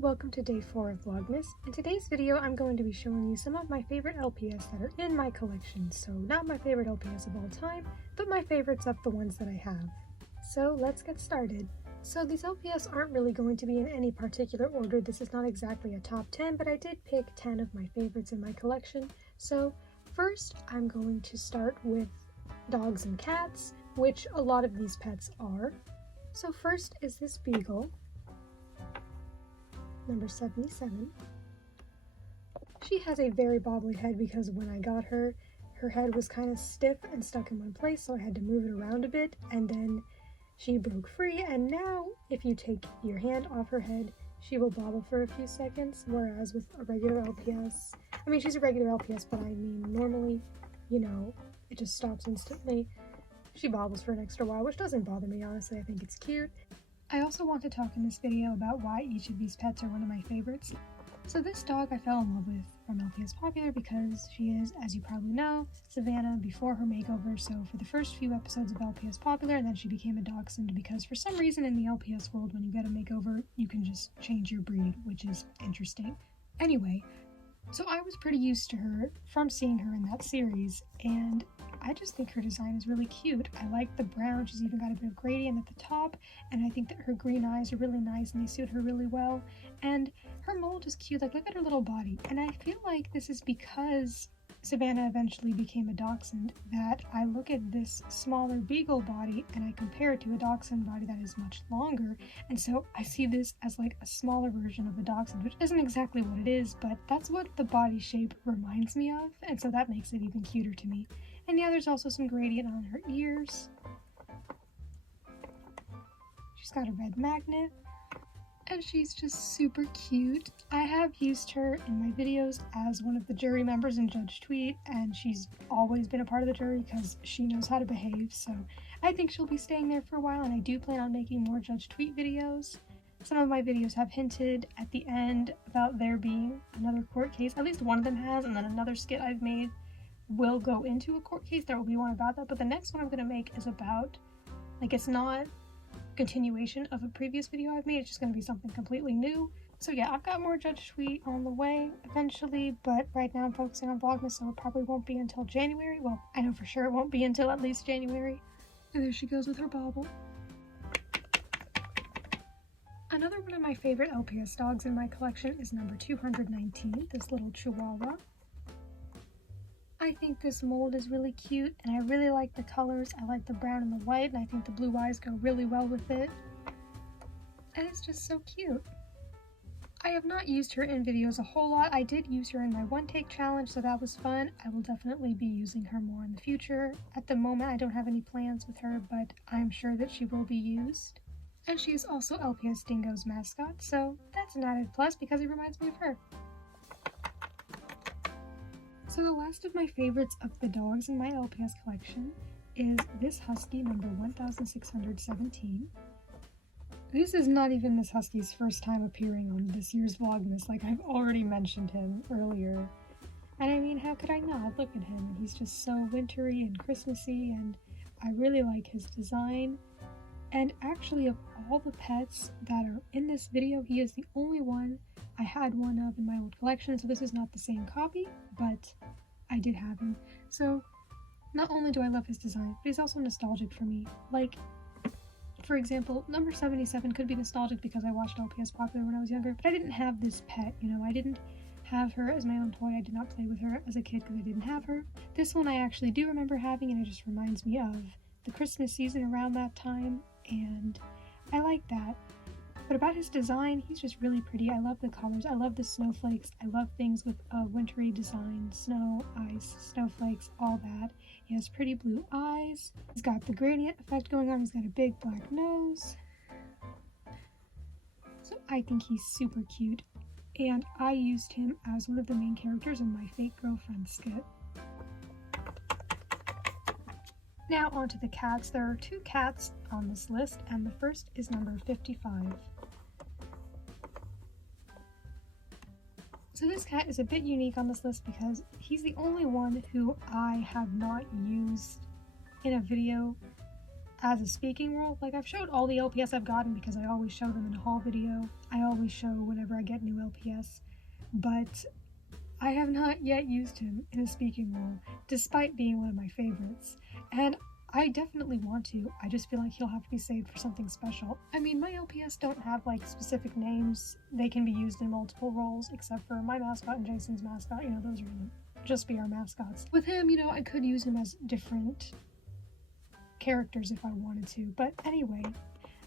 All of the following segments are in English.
welcome to day 4 of Vlogmas. In today's video, I'm going to be showing you some of my favorite LPS that are in my collection. So not my favorite LPS of all time, but my favorites of the ones that I have. So let's get started. So these LPS aren't really going to be in any particular order. This is not exactly a top 10, but I did pick 10 of my favorites in my collection. So first, I'm going to start with dogs and cats, which a lot of these pets are. So first is this beagle, number 77. She has a very bobbly head because when I got her, her head was kind of stiff and stuck in one place, so I had to move it around a bit, and then she broke free, and now if you take your hand off her head, she will bobble for a few seconds, whereas with a regular LPS, I mean, she's a regular LPS, but I mean, normally, you know, it just stops instantly. She bobbles for an extra while, which doesn't bother me, honestly. I think it's cute. I also want to talk in this video about why each of these pets are one of my favorites. So this dog I fell in love with from LPS Popular because she is, as you probably know, Savannah before her makeover. So for the first few episodes of LPS Popular, and then she became a dachshund because for some reason in the LPS world when you get a makeover, you can just change your breed, which is interesting. Anyway, so I was pretty used to her from seeing her in that series, and I just think her design is really cute. I like the brown. She's even got a bit of gradient at the top, and I think that her green eyes are really nice and they suit her really well. And her mold is cute. Like, look at her little body. And I feel like this is because Savannah eventually became a dachshund that I look at this smaller beagle body and I compare it to a dachshund body that is much longer, and so I see this as like a smaller version of a dachshund, which isn't exactly what it is, but that's what the body shape reminds me of, and so that makes it even cuter to me. And yeah, there's also some gradient on her ears. She's got a red magnet. And she's just super cute. I have used her in my videos as one of the jury members in Judge Tweet, and she's always been a part of the jury because she knows how to behave, so I think she'll be staying there for a while, and I do plan on making more Judge Tweet videos. Some of my videos have hinted at the end about there being another court case. At least one of them has, and then another skit I've made will go into a court case. There will be one about that, but the next one I'm going to make is about, like, it's not continuation of a previous video I've made, it's just going to be something completely new. So yeah, I've got more Judge Tweet on the way eventually, but right now I'm focusing on Vlogmas, so it probably won't be until January. Well, I know for sure it won't be until at least January. And there she goes with her bobble. Another one of my favorite LPS dogs in my collection is number 219, this little Chihuahua. I think this mold is really cute, and I really like the colors. I like the brown and the white, and I think the blue eyes go really well with it. And it's just so cute. I have not used her in videos a whole lot. I did use her in my one take challenge, so that was fun. I will definitely be using her more in the future. At the moment, I don't have any plans with her, but I'm sure that she will be used. And she is also LPS Dingo's mascot, so that's an added plus because it reminds me of her. So the last of my favorites of the dogs in my LPS collection is this husky, number 1617. This is not even this husky's first time appearing on this year's Vlogmas, like I've already mentioned him earlier. And I mean, how could I not? Look at him, he's just so wintry and Christmassy, and I really like his design. And actually, of all the pets that are in this video, he is the only one I had one of in my old collection, so this is not the same copy, but I did have him. So not only do I love his design, but he's also nostalgic for me. Like, for example, number 77 could be nostalgic because I watched LPS Popular when I was younger, but I didn't have this pet, you know, I didn't have her as my own toy. I did not play with her as a kid because I didn't have her. This one I actually do remember having, and it just reminds me of the Christmas season around that time, and I like that. But about his design, he's just really pretty. I love the colors. I love the snowflakes. I love things with a wintry design. Snow, ice, snowflakes, all that. He has pretty blue eyes. He's got the gradient effect going on. He's got a big black nose. So I think he's super cute. And I used him as one of the main characters in my Fake Girlfriend skit. Now onto the cats. There are 2 cats on this list, and the first is number 55. So this cat is a bit unique on this list because he's the only one who I have not used in a video as a speaking role. Like, I've showed all the LPS I've gotten because I always show them in a haul video. I always show whenever I get new LPS, but I have not yet used him in a speaking role, despite being one of my favorites. And I definitely want to. I just feel like he'll have to be saved for something special. I mean, my LPS don't have like specific names. They can be used in multiple roles, except for my mascot and Jason's mascot. You know, those are gonna just be our mascots. With him, you know, I could use him as different characters if I wanted to. But anyway,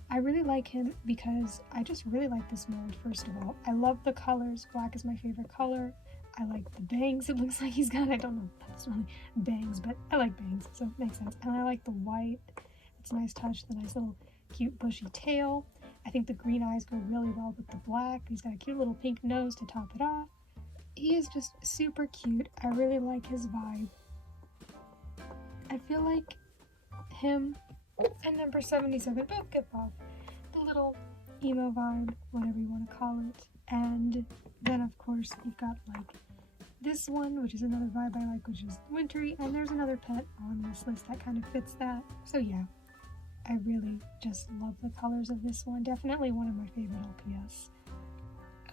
I really like him because I just really like this mold, first of all. I love the colors. Black is my favorite color. I like the bangs it looks like he's got. I don't know if that's really bangs, but I like bangs, so it makes sense. And I like the white. It's a nice touch, the nice little cute bushy tail. I think the green eyes go really well with the black. He's got a cute little pink nose to top it off. He is just super cute. I really like his vibe. I feel like him and number 77 both give off the little emo vibe, whatever you want to call it. And then of course you've got like this one, which is another vibe I like, which is wintry, and there's another pet on this list that kind of fits that. So yeah, I really just love the colors of this one. Definitely one of my favorite LPS.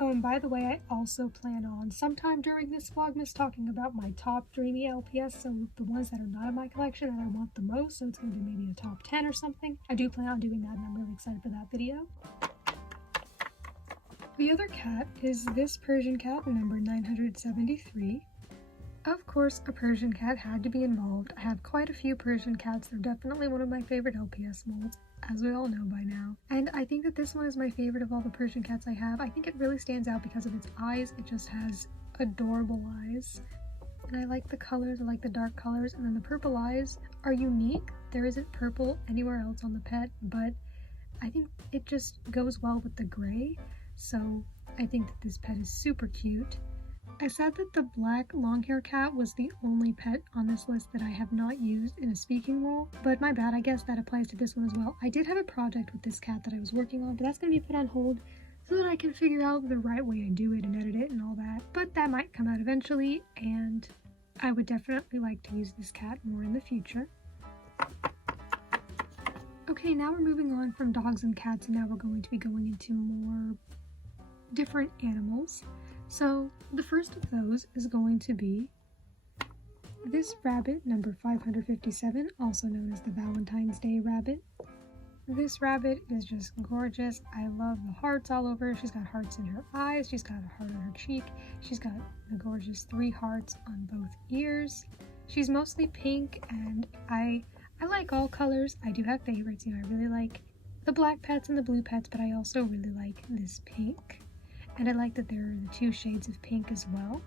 Oh, and by the way, I also plan on sometime during this Vlogmas talking about my top dreamy LPS, so the ones that are not in my collection that I want the most, so it's going to be maybe a top 10 or something. I do plan on doing that, and I'm really excited for that video. The other cat is this Persian cat, number 973. Of course, a Persian cat had to be involved. I have quite a few Persian cats. They're definitely one of my favorite LPS molds, as we all know by now. And I think that this one is my favorite of all the Persian cats I have. I think it really stands out because of its eyes. It just has adorable eyes. And I like the colors, I like the dark colors, and then the purple eyes are unique. There isn't purple anywhere else on the pet, but I think it just goes well with the gray. So I think that this pet is super cute. I said that the black long hair cat was the only pet on this list that I have not used in a speaking role, but my bad, I guess that applies to this one as well. I did have a project with this cat that I was working on, but that's going to be put on hold so that I can figure out the right way to do it and edit it and all that. But that might come out eventually, and I would definitely like to use this cat more in the future. Okay, now we're moving on from dogs and cats, and now we're going to be going into more different animals. So the first of those is going to be this rabbit, number 557, also known as the Valentine's Day rabbit. This rabbit is just gorgeous. I love the hearts all over. She's got hearts in her eyes. She's got a heart on her cheek. She's got the gorgeous 3 hearts on both ears. She's mostly pink, and I like all colors. I do have favorites. You know, I really like the black pets and the blue pets, but I also really like this pink. And I like that there are the 2 shades of pink as well.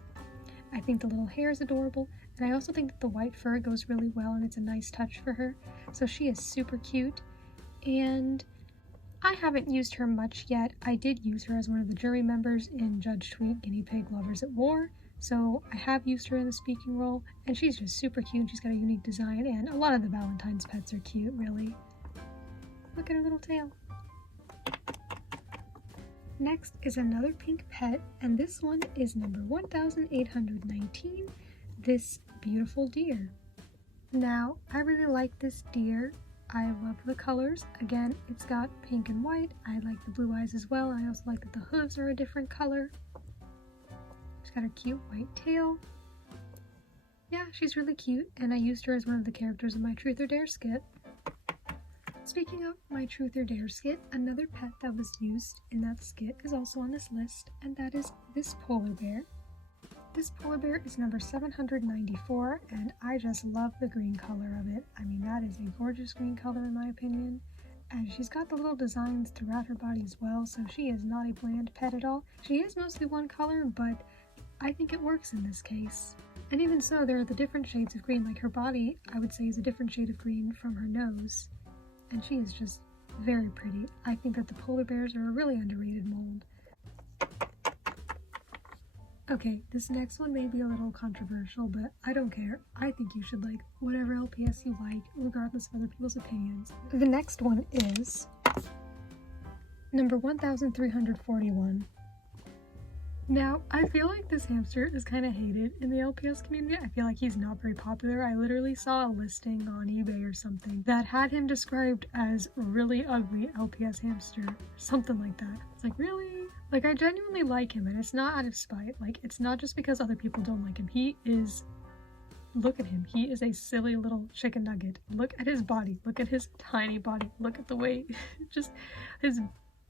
I think the little hair is adorable, and I also think that the white fur goes really well, and it's a nice touch for her. So she is super cute, and I haven't used her much yet. I did use her as one of the jury members in Judge Tweet Guinea Pig Lovers at War, so I have used her in the speaking role, and she's just super cute. She's got a unique design, and a lot of the Valentine's pets are cute, really. Look at her little tail. Next is another pink pet, and this one is number 1819, this beautiful deer. Now, I really like this deer. I love the colors. Again, it's got pink and white. I like the blue eyes as well. I also like that the hooves are a different color. She's got a cute white tail. Yeah, she's really cute, and I used her as one of the characters in my Truth or Dare skit. Speaking of my Truth or Dare skit, another pet that was used in that skit is also on this list, and that is this polar bear. This polar bear is number 794, and I just love the green color of it. I mean, that is a gorgeous green color in my opinion. And she's got the little designs throughout her body as well, so she is not a bland pet at all. She is mostly one color, but I think it works in this case. And even so, there are the different shades of green, like her body, I would say, is a different shade of green from her nose. And she is just very pretty. I think that the polar bears are a really underrated mold. Okay, this next one may be a little controversial, but I don't care. I think you should like whatever LPS you like, regardless of other people's opinions. The next one is number 1341. Now, I feel like this hamster is kind of hated in the LPS community. I feel like he's not very popular. I literally saw a listing on eBay or something that had him described as really ugly LPS hamster, something like that. It's like, really? Like, I genuinely like him, and it's not out of spite. Like, it's not just because other people don't like him. He is, look at him. He is a silly little chicken nugget. Look at his body. Look at his tiny body. Look at the way just his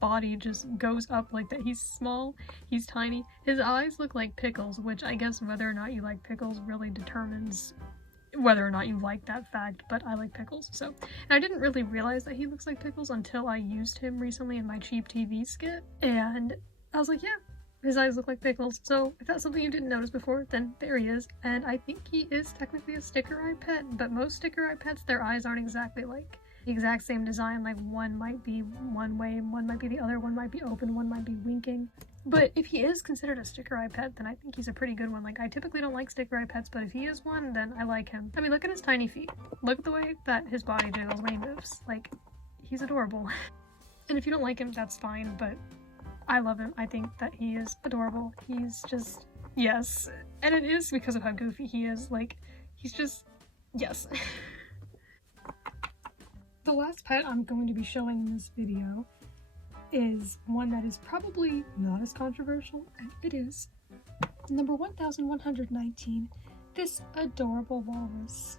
body just goes up like that. He's small, he's tiny. His eyes look like pickles, which I guess whether or not you like pickles really determines whether or not you like that fact, but I like pickles. So, and I didn't really realize that he looks like pickles until I used him recently in my cheap TV skit, and I was like, yeah, his eyes look like pickles. So if that's something you didn't notice before, then there he is. And I think he is technically a sticker eye pet, but most sticker eye pets, their eyes aren't exactly like the exact same design. Like, one might be one way, one might be the other, one might be open, one might be winking. But if he is considered a sticker eye pet, then I think he's a pretty good one. Like, I typically don't like sticker eye pets, but if he is one, then I like him. I mean, look at his tiny feet. Look at the way that his body jiggles when he moves. Like, he's adorable. And if you don't like him, that's fine, but I love him. I think that he is adorable. He's just, yes. And it is because of how goofy he is. Like, he's just, yes. The last pet I'm going to be showing in this video is one that is probably not as controversial, and it is number 1119, this adorable walrus.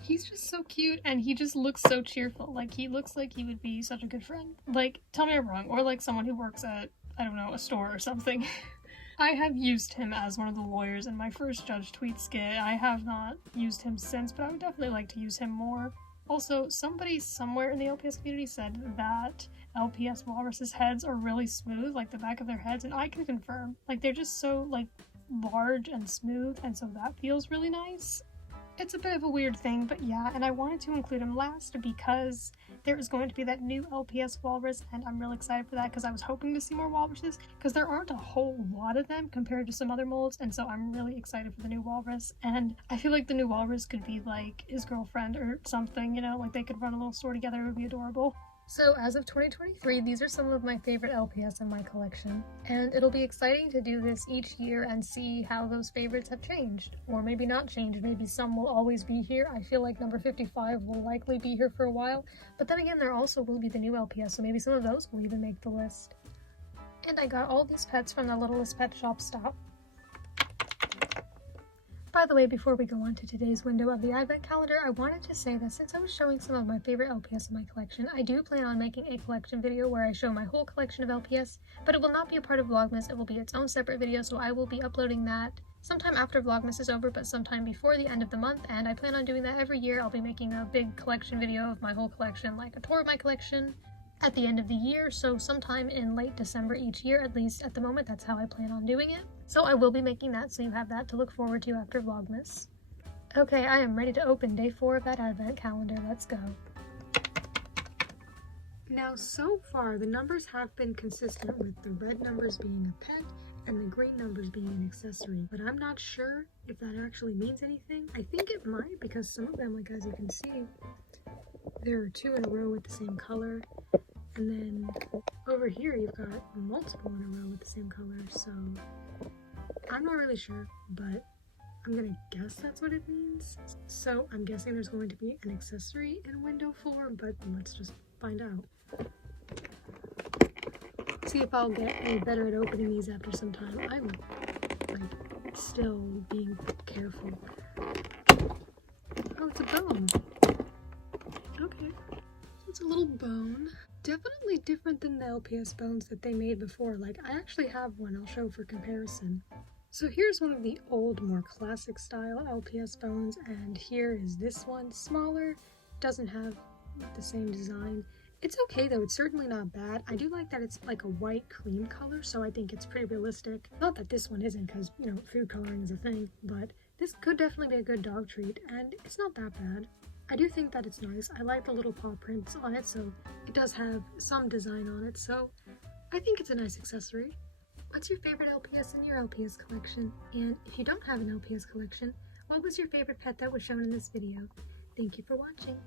He's just so cute, and he just looks so cheerful. Like, he looks like he would be such a good friend. Like, tell me I'm wrong, or like someone who works at, I don't know, a store or something. I have used him as one of the lawyers in my first Judge Tweet skit. I have not used him since, but I would definitely like to use him more. Also, somebody somewhere in the LPS community said that LPS walruses' heads are really smooth, like the back of their heads, and I can confirm. Like, they're just so, like, large and smooth, and so that feels really nice. It's a bit of a weird thing, but yeah, and I wanted to include him last because there is going to be that new LPS walrus, and I'm really excited for that because I was hoping to see more walruses, because there aren't a whole lot of them compared to some other molds, and so I'm really excited for the new walrus, and I feel like the new walrus could be like his girlfriend or something, you know, like they could run a little store together. It would be adorable. So as of 2023, these are some of my favorite LPS in my collection, and it'll be exciting to do this each year and see how those favorites have changed, or maybe not changed. Maybe some will always be here. I feel like number 55 will likely be here for a while, but then again, there also will be the new LPS, so maybe some of those will even make the list. And I got all these pets from the Littlest Pet Shop stop. By the way, before we go on to today's window of the advent calendar, I wanted to say that since I was showing some of my favorite LPS in my collection, I do plan on making a collection video where I show my whole collection of LPS, but it will not be a part of Vlogmas. It will be its own separate video, so I will be uploading that sometime after Vlogmas is over, but sometime before the end of the month, and I plan on doing that every year. I'll be making a big collection video of my whole collection, like a tour of my collection, at the end of the year, so sometime in late December each year, at least at the moment. That's how I plan on doing it. So I will be making that, so you have that to look forward to after Vlogmas. Okay, I am ready to open day 4 of that advent calendar. Let's go. Now, so far, the numbers have been consistent with the red numbers being a pet and the green numbers being an accessory, but I'm not sure if that actually means anything. I think it might, because some of them, like as you can see, there are 2 in a row with the same color, and then over here you've got multiple in a row with the same color, so I'm not really sure, but I'm gonna guess that's what it means. So I'm guessing there's going to be an accessory in window 4, but let's just find out. See if I'll get any better at opening these after some time. I'm like still being careful. Oh, it's a bone. Okay, it's a little bone. Definitely different than the LPS bones that they made before. Like, I actually have one I'll show for comparison. So here's one of the old, more classic style LPS bones, and here is this one, smaller, doesn't have the same design. It's okay though, it's certainly not bad. I do like that it's like a white cream color, so I think it's pretty realistic. Not that this one isn't, because, you know, food coloring is a thing, but this could definitely be a good dog treat, and it's not that bad. I do think that it's nice. I like the little paw prints on it, so it does have some design on it, so I think it's a nice accessory. What's your favorite LPS in your LPS collection? And if you don't have an LPS collection, what was your favorite pet that was shown in this video? Thank you for watching.